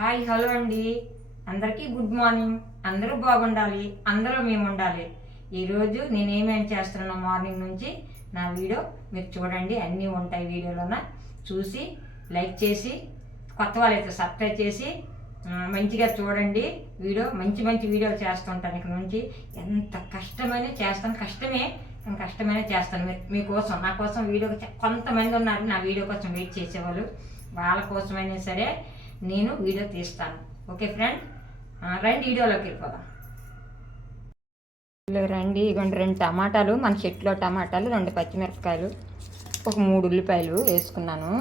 Hi hello అండి. అందరికీ good morning. అందరూ బాగుండాలి అందరూ మేము ఉండాలి ఈరోజు నేను ఏమేమి చేస్తున్నా మార్నింగ్ నుంచి నా వీడియో మీరు చూడండి. అన్నీ ఉంటాయి వీడియోలోన. చూసి లైక్ చేసి కొత్త వాళ్ళైతే సబ్స్క్రైబ్ చేసి మంచిగా చూడండి. వీడియో మంచి మంచి వీడియోలు చేస్తుంటాను ఇక్కడ నుంచి. ఎంత కష్టమైన చేస్తాను. కష్టమే కష్టమైన చేస్తాను. మీ- మీకోసం నా కోసం వీడియో కొంతమంది ఉన్నారు. నా వీడియో కోసం వెయిట్ చేసేవాళ్ళు. వాళ్ళ కోసమైనా సరే నేను వీడియో తీస్తాను. Okay friend? రండి వీడియోలోకి వెళ్ళిపోదాం. రండి ఇగోండి రెండు టమాటాలు మన చెట్లో టమాటాలు రెండు పచ్చిమిరపకాయలు ఒక మూడు ఉల్లిపాయలు వేసుకున్నాను.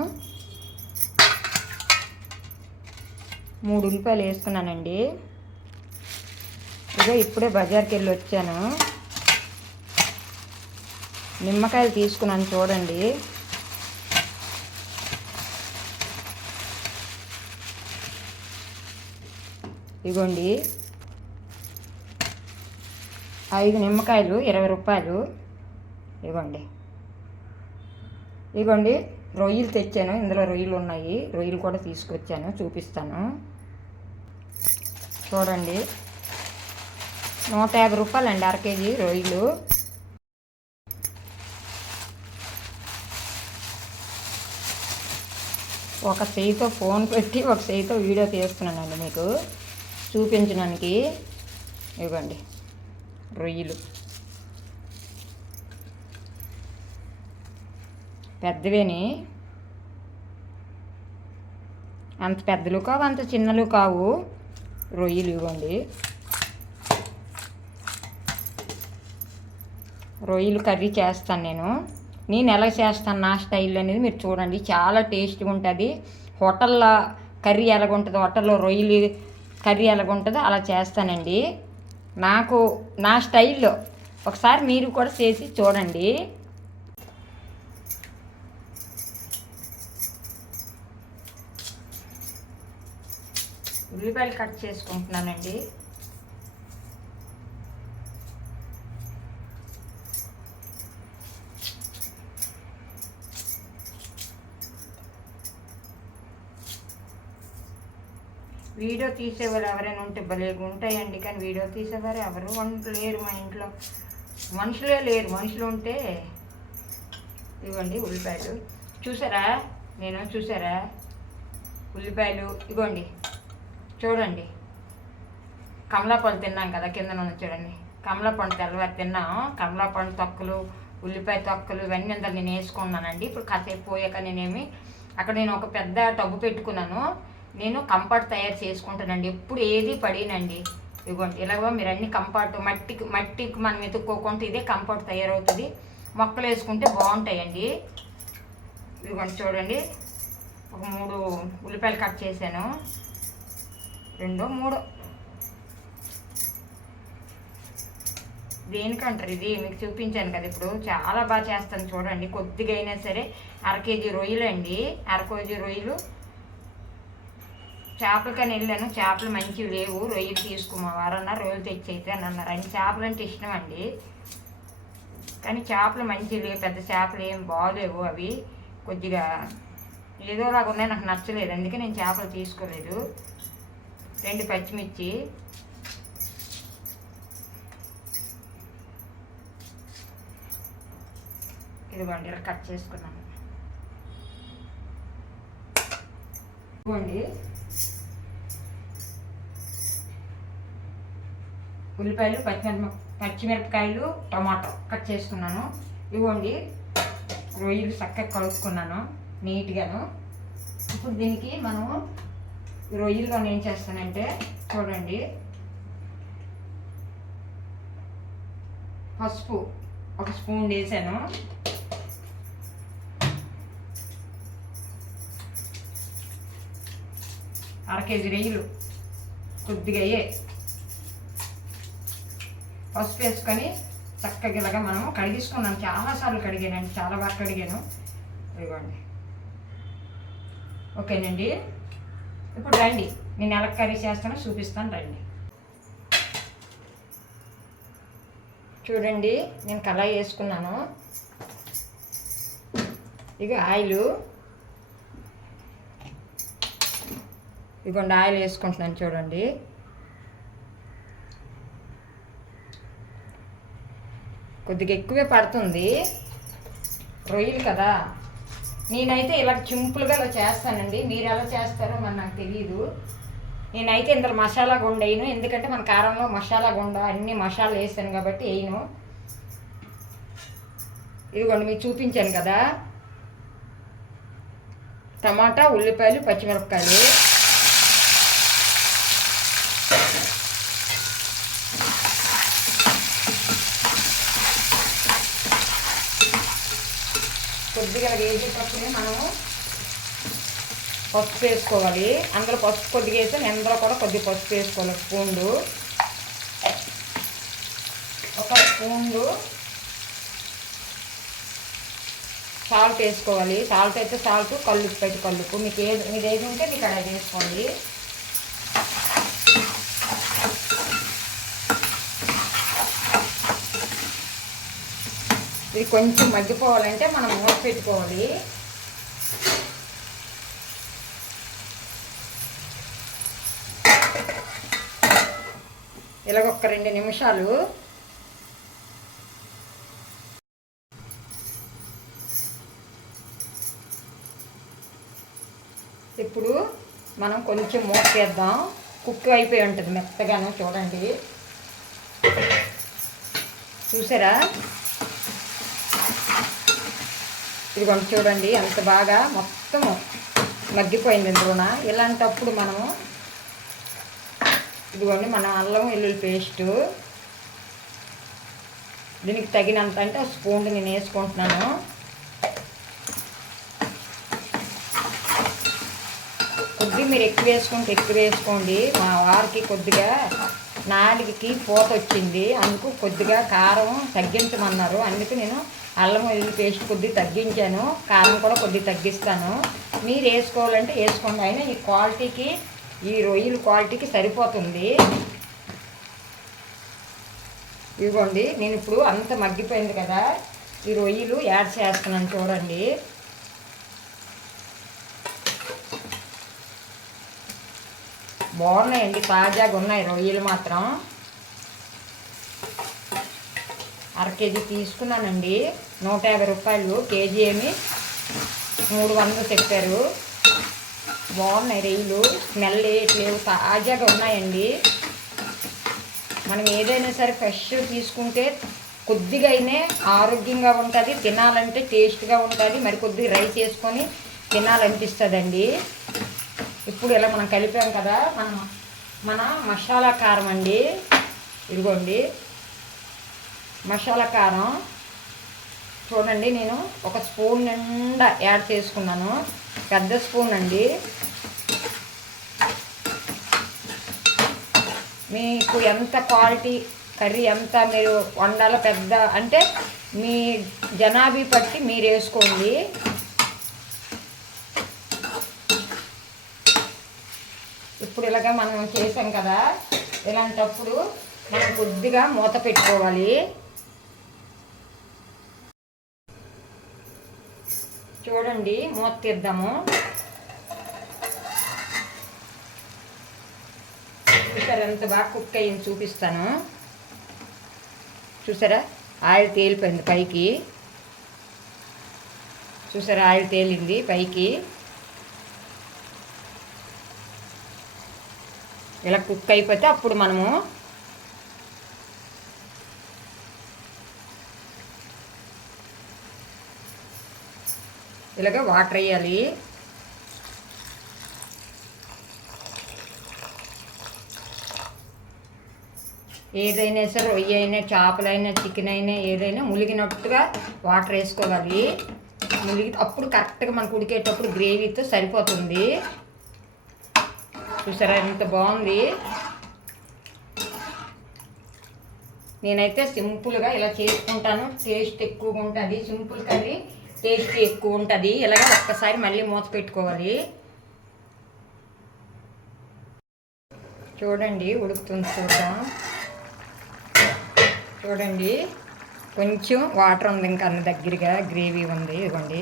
మూడు ఉల్లిపాయలు వేసుకున్నానండి. ఇదో ఇప్పుడే బజార్కి వెళ్ళి వచ్చాను. నిమ్మకాయలు తీసుకున్నాను చూడండి. ఇగోండి. ఐదు నిమ్మకాయలు ఇరవై రూపాయలు. ఇగోండి. ఇగోండి రొయ్యలు తెచ్చాను. ఇందులో రొయ్యలు ఉన్నాయి. రొయ్యలు కూడా తీసుకొచ్చాను. చూపిస్తాను. చూడండి. నూట యాభై రూపాయలు అండి అర కేజీ రొయ్యలు. ఒక చేయితో ఫోన్ పెట్టి ఒక చేయితో వీడియో తీస్తున్నానండి మీకు. చూపించడానికి ఇవ్వండి. రొయ్యలు. పెద్దవేని. అంత పెద్దలు కావు అంత చిన్నలు కావు. రొయ్యలు ఇవ్వండి. రొయ్యలు కర్రీ చేస్తాను నేను. నేను ఎలా చేస్తాను నా స్టైల్ అనేది మీరు చూడండి. చాలా టేస్ట్గా ఉంటుంది. హోటల్లో కర్రీ ఎలాగుంటుందో హోటల్లో రొయ్యలు కర్రీ ఎలాగుంటుందో అలా చేస్తానండి. నాకు నా స్టైల్లో ఒకసారి మీరు కూడా చేసి చూడండి. ఉల్లిపాయలు కట్ చేసుకుంటున్నానండి. వీడియో తీసేవారు ఎవరైనా ఉంటే భలేగా ఉంటాయండి కానీ వీడియో తీసేవారు ఎవరు లేరు మా ఇంట్లో. మనుషులే లేరు మనుషులు ఉంటే ఇవ్వండి ఉల్లిపాయలు. చూసారా? నేను చూసారా? ఉల్లిపాయలు ఇగోండి. చూడండి. కమలాపండు తిన్నాం కదా కింద ఉన్న చూడండి. కమలాపండు తెల్లవారు తిన్నాం. కమలాపండు తొక్కలు ఉల్లిపాయ తొక్కలు ఇవన్నీ అందరు నేను వేసుకున్నానండి. ఇప్పుడు కాసేపు పోయాక నేనేమి అక్కడ నేను ఒక పెద్ద టబ్బు పెట్టుకున్నాను. నేను కంఫర్ట్ తయారు చేసుకుంటానండి. ఎప్పుడు ఏది పడినండి. ఇదిగోండి ఇలాగో మీరు అన్ని కంఫర్ట్ మట్టికి మట్టికి మనం ఎత్తుక్కోకుండా ఇదే కంఫర్ట్ తయారవుతుంది. మొక్కలు వేసుకుంటే బాగుంటాయండి. ఇదిగోండి చూడండి. ఒక మూడు ఉల్లిపాయలు కట్ చేశాను. రెండు మూడు. దేనికంటారు ఇది? మీకు చూపించాను కదా ఇప్పుడు. చాలా బాగా చేస్తాను చూడండి. కొద్దిగా అయినా సరే అర కేజీ రొయ్యలు అండి అర కేజీ రొయ్యలు. చేపలకని వెళ్ళాను. చేపలు మంచివి లేవు. రొయ్యలు తీసుకోమవారు వారన్నా రొయ్యలు తెచ్చి అయితే అని అన్నారు. అన్ని చేపలు అంటే ఇష్టం అండి. కానీ చేపలు మంచివి లేవు. పెద్ద చేపలు ఏం బాగోలేవు అవి. కొద్దిగా ఏదోలాగా ఉన్నాయి. నాకు నచ్చలేదు. అందుకే నేను చేపలు తీసుకోలేదు. రెండు పచ్చిమిర్చి. ఇదిగోండి ఇలా కట్ చేసుకున్నాను. ఇదిగోండి ఉల్లిపాయలు పచ్చిమిరప పచ్చిమిరపకాయలు టమాటో కట్ చేసుకున్నాను. ఇవ్వండి. రొయ్యలు చక్కగా కలుపుకున్నాను నీట్గాను. ఇప్పుడు దీనికి మనము రొయ్యలుగా ఏం చేస్తానంటే చూడండి. పసుపు ఒక స్పూన్ వేసాను. అర కేజీ రొయ్యలు కొద్దిగా అయ్యే. పసుపు వేసుకొని చక్కగా ఇలాగా మనం కడిగించుకున్నాను చాలాసార్లు కడిగానండి చాలా బాగా కడిగాను. ఇదిగోండి. ఓకేనండి. ఇప్పుడు రండి. నేను ఎలా కర్రీ చేస్తానో చూపిస్తాను రండి. చూడండి నేను కళాయి వేసుకున్నాను. ఇక ఆయిల్. ఇదిగోండి ఆయిల్ వేసుకుంటున్నాను చూడండి. కొద్దిగా ఎక్కువే పడుతుంది. రొయ్యలు కదా. నేనైతే ఇలా సింపుల్గా ఇలా చేస్తానండి. మీరు ఎలా చేస్తారో మరి నాకు తెలియదు నేనైతే ఇంత మసాలా గుండ వేయను. ఎందుకంటే మన కారంలో మసాలా గుండ అన్ని మసాలా వేసాను కాబట్టి వేయను. ఇదిగోండి మీకు చూపించాను కదా. టమాటా ఉల్లిపాయలు పచ్చిమిరపకాయలు. కొద్దిగా వేసేటప్పుడే మనము పసుపు వేసుకోవాలి. అందులో పసుపు కొద్దిగా వేస్తే నిందలో కూడా కొద్దిగా పసుపు వేసుకోవాలి. స్పూన్లు. ఒక స్పూన్లు సాల్ట్ వేసుకోవాలి. సాల్ట్ అయితే సాల్ట్ కల్లుపు పెట్టి కల్లుపు మీకు ఏది మీరు ఏది ఉంటే మీకు అలా వేసుకోండి ఇది కొంచెం మగ్గిపోవాలంటే మనం మూత పెట్టుకోవాలి. ఇలాగ ఒక రెండు నిమిషాలు. ఇప్పుడు మనం కొంచెం మూత కుక్ అయిపోయి ఉంటుంది మెత్తగాను చూడండి. చూసారా? ఇదిగోండి చూడండి అంత బాగా మొత్తం మగ్గిపోయింది నూనె ఇలాంటప్పుడు మనము ఇదిగోండి మనం అల్లం వెల్లుల్లి పేస్టు. దీనికి తగినంత అంటే స్పూన్ నేను వేసుకుంటున్నాను. కొద్దిగా మీరు ఎక్కువ వేసుకుంటే ఎక్కువ వేసుకోండి. మా వారికి కొద్దిగా నాలుగుకి పూత వచ్చింది అందుకు కొద్దిగా కారం తగ్గించమన్నారు. అందుకు నేను అల్లం వెల్లుల్లి పేస్ట్ కొద్దిగా తగ్గించాను కారం కూడా కొద్దిగా తగ్గిస్తాను. మీరు వేసుకోవాలంటే వేసుకోండి అయినా ఈ క్వాలిటీకి ఈ రొయ్యల క్వాలిటీకి సరిపోతుంది. ఇదిగోండి నేను ఇప్పుడు అంత మగ్గిపోయింది కదా ఈ రొయ్యలు యాడ్ చేస్తున్నాను చూడండి. బాగున్నాయండి తాజాగా ఉన్నాయి రొయ్యలు మాత్రం. అర కేజీ తీసుకున్నానండి. నూట యాభై రూపాయలు. కేజీ ఏమి? మూడు వందలు చెప్పారు. బాగున్నాయి రొయ్యలు స్మెల్ లేవు. తాజాగా ఉన్నాయండి. మనం ఏదైనా సరే ఫ్రెష్ తీసుకుంటే కొద్దిగా అయినా ఆరోగ్యంగా ఉంటుంది. తినాలంటే టేస్ట్గా ఉంటుంది. మరి కొద్దిగా రైస్ వేసుకొని తినాలనిపిస్తుందండి. ఇప్పుడు ఇలా మనం కలిపాం కదా. మనం మన మసాలా కారం అండి. ఇదిగోండి. మసాలా కారం. చూడండి నేను ఒక స్పూన్ నిండా యాడ్ చేసుకున్నాను. పెద్ద స్పూన్ అండి. మీకు ఎంత క్వాలిటీ కర్రీ ఎంత మీరు వండాలో పెద్ద అంటే మీ జనాభీ పట్టి మీరు వేసుకోండి. ఇప్పుడు ఇలాగ మనం చేసాం కదా ఇలాంటప్పుడు మనం కొద్దిగా మూత పెట్టుకోవాలి. చూడండి మూత తీద్దాము చూసారా ఎంత బాగా కుక్ అయ్యింది చూపిస్తాను. చూసారా? ఆయిల్ తేలిపోయింది పైకి. చూసారా? ఆయిల్ తేలింది పైకి. ఇలా కుక్ అయిపోతే అప్పుడు మనము ఇలాగే వాటర్ వేయాలి. ఏదైనా సరే రొయ్య అయినా చేపలైనా చికెన్ అయినా ఏదైనా ములిగినట్టుగా వాటర్ వేసుకోవాలి. ములిగి అప్పుడు కరెక్ట్గా మనకు ఉడికేటప్పుడు గ్రేవీతో సరిపోతుంది. చూసారా ఎంత బాగుంది? నేనైతే సింపుల్గా ఇలా చేసుకుంటాను. టేస్ట్ ఎక్కువగా ఉంటుంది. Simple curry. టేస్ట్ ఎక్కువ ఉంటుంది. ఇలాగ ఒక్కసారి మళ్ళీ మూత పెట్టుకోవాలి. చూడండి ఉడుకుతుంది చూద్దాం. చూడండి కొంచెం వాటర్ ఉంది ఇంకా అన్న దగ్గరగా గ్రేవీ ఉంది ఇదిగోండి.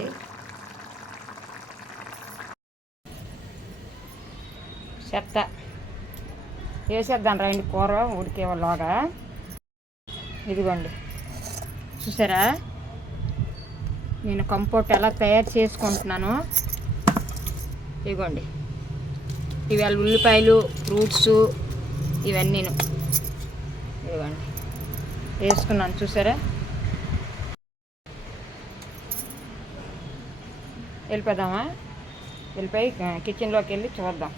చెత్త. వేసేద్దాం రండి కూర ఉడికేవాళ్ళగా ఇదిగోండి. చూసారా? నేను కంపోర్ట్ ఎలా తయారు చేసుకుంటున్నాను ఇదిగోండి ఇవాళ ఉల్లిపాయలు ఫ్రూట్స్ ఇవన్నీను. ఇదిగోండి. వేసుకున్నాను చూసారా? వెళ్ళిపోదామా? వెళ్ళిపోయి కిచెన్లోకి వెళ్ళి చూద్దాం.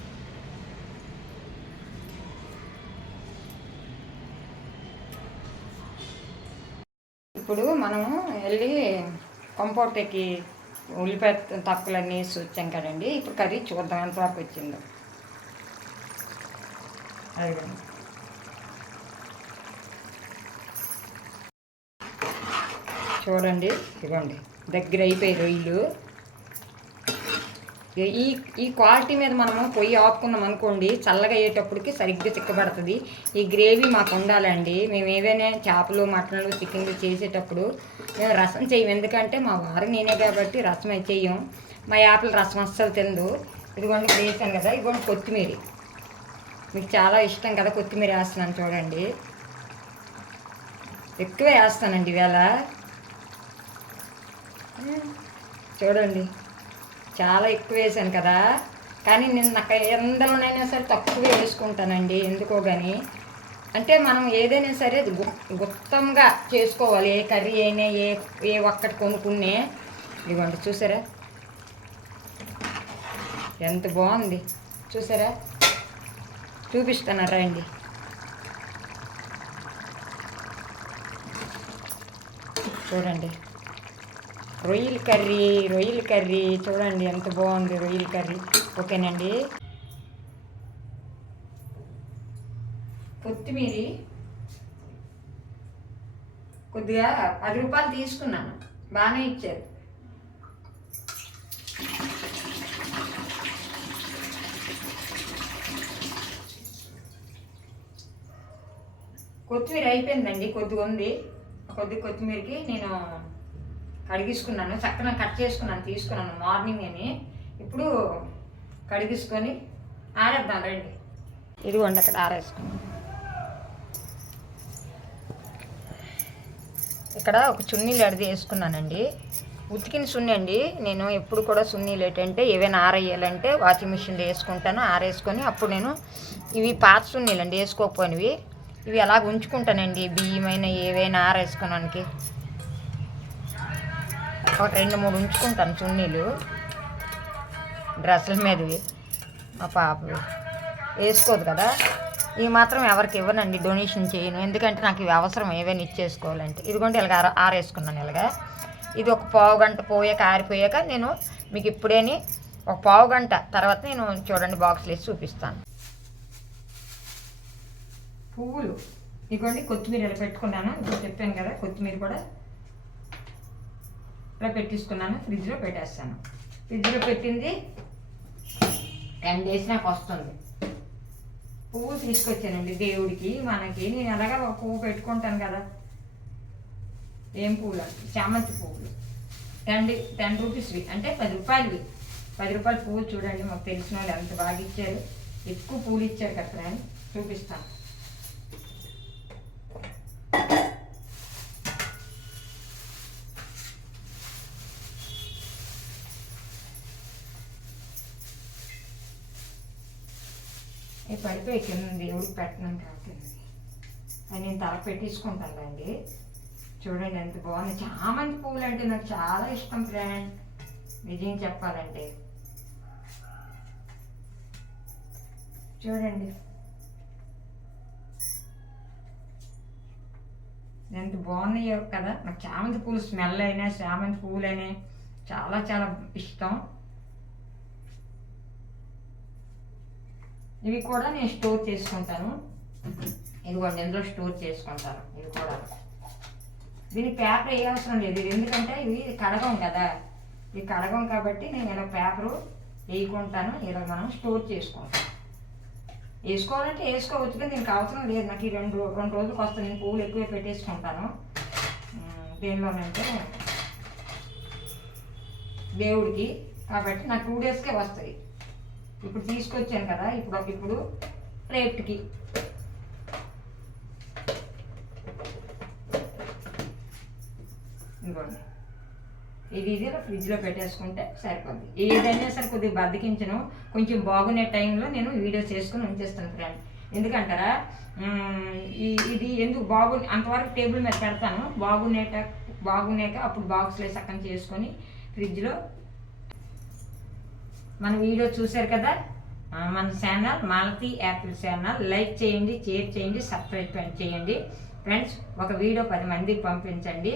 ఇప్పుడు మనము వెళ్ళి కొంపోటకి ఉల్లిపాయ తక్కువలన్నీ వేసి వచ్చాం కదండి. ఇప్పుడు కర్రీ చూద్దాం ఎంతవరకు వచ్చిందో. అదిగోండి. చూడండి ఇవ్వండి దగ్గర అయిపోయి రొయ్యలు ఈ ఈ క్వాలిటీ మీద మనము పొయ్యి ఆపుకున్నాం అనుకోండి చల్లగా అయ్యేటప్పటికి సరిగ్గా చిక్కబడుతుంది. ఈ గ్రేవీ మాకు ఉండాలండి. మేము ఏవైనా చేపలు మటన్లు చికెన్లు చేసేటప్పుడు మేము రసం చేయం. ఎందుకంటే మా వారు నేనే కాబట్టి రసం అయితే చెయ్యం. మా యాపిల్ రసం అస్సలు తిందు ఇదిగోండి వేసాను కదా ఇదిగోండి కొత్తిమీర. మీకు చాలా ఇష్టం కదా కొత్తిమీర వేస్తున్నాను చూడండి. ఎక్కువ వేస్తానండి ఇవాళ. చూడండి. చాలా ఎక్కువ వేసాను కదా. కానీ నేను నాకు ఎందులోనైనా సరే తక్కువ వేసుకుంటానండి ఎందుకో కానీ అంటే మనం ఏదైనా సరే అది గు గుత్తంగా చేసుకోవాలి. ఏ కర్రీ అయినా ఏ ఏ ఒక్కటి కొనుక్కునే. ఇదిగోండి చూసారా? ఎంత బాగుంది. చూసారా? చూపిస్తానరా అండి చూడండి. రొయ్యల కర్రీ రొయ్యల కర్రీ చూడండి ఎంత బాగుంది రొయ్యల కర్రీ. ఓకేనండి? కొత్తిమీర కొద్దిగా పది రూపాయలు తీసుకున్నాను. బాగానే ఇచ్చారు. కొత్తిమీర అయిపోయిందండి కొద్దిగా ఉంది. కొద్ది కొత్తిమీరకి నేను కడిగించుకున్నాను చక్కగా కట్ చేసుకున్నాను తీసుకున్నాను మార్నింగ్ అని. ఇప్పుడు కడిగించుకొని ఆరేద్దాం రండి. ఇదిగోండి అక్కడ ఆరేసుకున్నాను. ఇక్కడ ఒక చున్నీలు అడిది వేసుకున్నానండి ఉతికిన సున్ని అండి. నేను ఎప్పుడు కూడా సున్నీలు ఏంటంటే ఏవైనా ఆరేయాలంటే వాషింగ్ మిషన్లో వేసుకుంటాను. ఆరేసుకొని అప్పుడు నేను ఇవి పాత సున్నీలు అండి వేసుకోకపోయినవి. ఇవి అలాగ ఉంచుకుంటానండి. బియ్యమైన ఏవైనా ఆరేసుకోవడానికి. ఒక రెండు మూడు ఉంచుకుంటాను చున్నీలు. డ్రెస్సుల మీదవి. మా పాప వేసుకోదు కదా. ఇవి మాత్రం ఎవరికి ఇవ్వనండి డొనేషన్ చేయను. ఎందుకంటే నాకు ఇవి అవసరం ఏవైనా ఇచ్చేసుకోవాలంటే. ఇదిగోండి ఇలాగ ఆర- ఆరేసుకున్నాను ఇలాగ. ఇది ఒక పావు గంట పోయాక ఆరిపోయాక నేను మీకు ఇప్పుడేని ఒక పావు గంట తర్వాత నేను చూడండి బాక్స్లో వేసి చూపిస్తాను. పువ్వులు. ఇదిగోండి కొత్తిమీర ఇలా పెట్టుకున్నాను. ఇప్పుడు చెప్పాను కదా కొత్తిమీర కూడా. ఇలా పెట్టేసుకున్నాను ఫ్రిడ్జ్లో పెట్టేస్తాను. ఫ్రిడ్జ్లో పెట్టింది టెన్ డేస్ నాకు వస్తుంది. పువ్వు తీసుకొచ్చానండి దేవుడికి. మనకి నేను అలాగా ఒక పువ్వు పెట్టుకుంటాను కదా. ఏం పువ్వులు? చామంతి పువ్వులు. టెన్ టెన్ రూపీస్వి అంటే పది రూపాయలవి పది రూపాయల పువ్వులు చూడండి మాకు తెలిసిన వాళ్ళు ఎంత బాగా ఇచ్చారు. ఎక్కువ పూలు ఇచ్చారు కదా చూపిస్తాను. పడిపోయి కింద దేవుడికి పెట్టడం కాకుండా అది నేను తల పెట్టించుకుంటానండి చూడండి ఎంత బాగుంది. చామంతి పువ్వులు అంటే నాకు చాలా ఇష్టం ఫ్రెండ్. నిజం చెప్పాలంటే. చూడండి. ఎంత బాగున్నాయో కదా. నాకు చామంతి పూలు స్మెల్ అయినా చామంతి పువ్వులైనా చాలా చాలా ఇష్టం. ఇవి కూడా నేను స్టోర్ చేసుకుంటాను. ఇదిగోండి ఇందులో స్టోర్ చేసుకుంటాను. ఇవి కూడా. దీనికి పేపర్ వేయవసరం లేదు. ఎందుకంటే ఇవి కడగం కదా. ఇవి కడగం కాబట్టి నేను ఇలా పేపరు వేయకుంటాను. ఇలా మనం స్టోర్ చేసుకుంటాం. వేసుకోవాలంటే వేసుకోవచ్చు కానీ దీనికి అవసరం లేదు. నాకు ఈ రెండు రెండు రోజులకు వస్తుంది నేను పువ్వులు ఎక్కువ పెట్టేసుకుంటాను. దేనిలోనంటే దేవుడికి. కాబట్టి నాకు టూ డేస్కే వస్తాయి. ఇప్పుడు తీసుకొచ్చాను కదా ఇప్పుడు ఇప్పుడు ప్లేట్కి ఇంకోండి ఇది ఇది ఫ్రిడ్జ్లో పెట్టేసుకుంటే సరిపోద్ది. ఏదైనా సరే కొద్దిగా బద్దకించను కొంచెం బాగునే టైంలో నేను వీడియో చేసుకుని ఉంచేస్తాను ఫ్రెండ్. ఎందుకంటారా? ఈ ఇది ఎందుకు బాగు అంతవరకు టేబుల్ మీద పెడతాను. బాగునేట బాగునేక అప్పుడు బాక్స్లో సక్కన చేసుకొని ఫ్రిడ్జ్లో మన వీడియో చూశారు కదా? మన channel Malathi apple channel. Like చేయండి షేర్ చేయండి సబ్స్క్రైబ్ చేయండి. ఫ్రెండ్స్ ఒక వీడియో పది మందికి పంపించండి.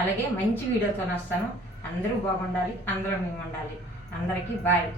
అలాగే మంచి వీడియోతో వస్తాను. అందరూ బాగుండాలి అందరూ మేము ఉండాలి. అందరికీ బాయ్.